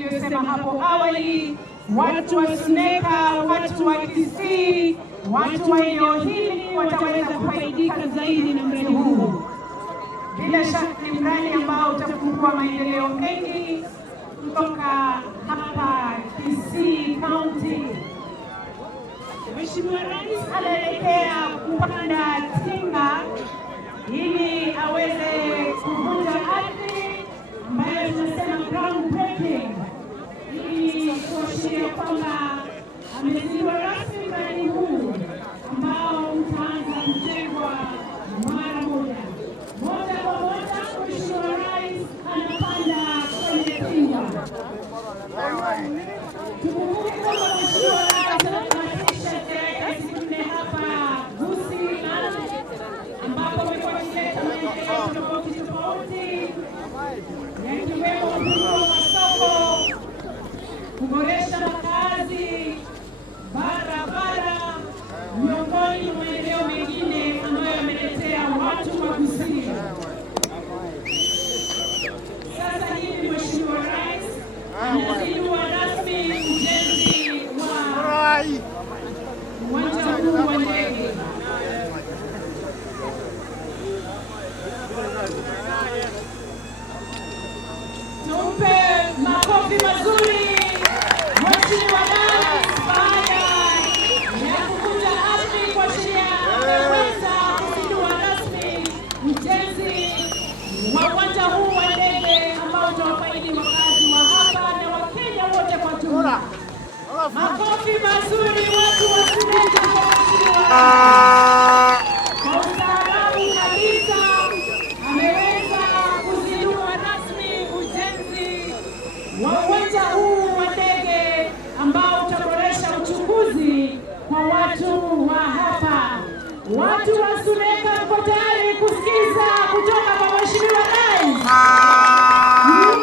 Niliyosema hapo awali, watu wa Suneka, watu wa Kisii, watu wa eneo hili wataweza kufaidika zaidi na mradi huu. Bila shaka ni mradi ambao utafungua maendeleo mengi kutoka hapa Kisii County. Mheshimiwa Rais anaelekea kupanda tinga ili aweze kuvunja ardhi ambayo tunasema ground breaking, ili kuashiria kwamba amezindua rasmi mradi huu ambao utaanza kujengwa mara moja. Moja kwa moja Mheshimiwa Rais anapanda kwenye tinga. Tukumbuke kwamba Mheshimiwa Rais anaanzisha serikali siku nne hapa Gusii, ambapo amekuwa akileta maendeleo tofauti tofauti yakiwemo ujenzi wa masoko, kuboresha makazi, barabara, miongoni mwa maendeleo mengine ambayo yameletea watu wa Gusii. Sasa hivi Mheshimiwa Rais anazindua rasmi ujenzi wa uwanja huu wa ndege. Tumpe makofi mazuri Mheshimiwa Rais baada ya kuvunja ardhi kuashiria ameweza kuzindua rasmi ujenzi wa uwanja huu wa ndege ambao utawafaidi wakazi wa hapa na Wakenya wote kwa jumla. Makofi mazuri watu wa Suneka kwa Mheshimiwa Rais. Kwa ustaarabu kabisa ameweza kuzindua rasmi ujenzi wa uwanja huu wa ndege ambao utaboresha uchukuzi kwa watu wa hapa. Watu wa Suneka mko tayari kusikiza kutoka kwa Mheshimiwa Rais?